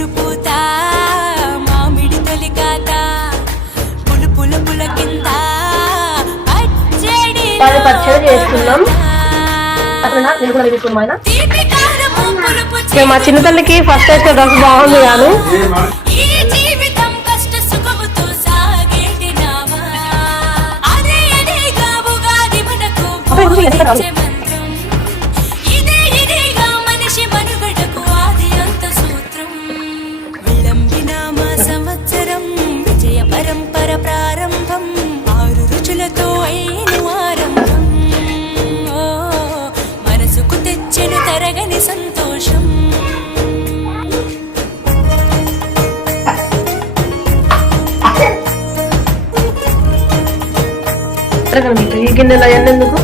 చిగురు పూత మామిడి తొలికాత పులు పుల పుల కింద పచ్చడి చేసుకున్నాం. మా చిన్న తల్లికి ఫస్ట్ అయితే డ్రెస్ బాగుంది కాదు. సంవత్సరం విజయ పరంపర ప్రారంభం 6 రుచులతో అయిన ఆరంభం. మనసుకు తెచ్చెను తరగని సంతోషం. ఈ గిన్నెలో ఎన్నెందుకు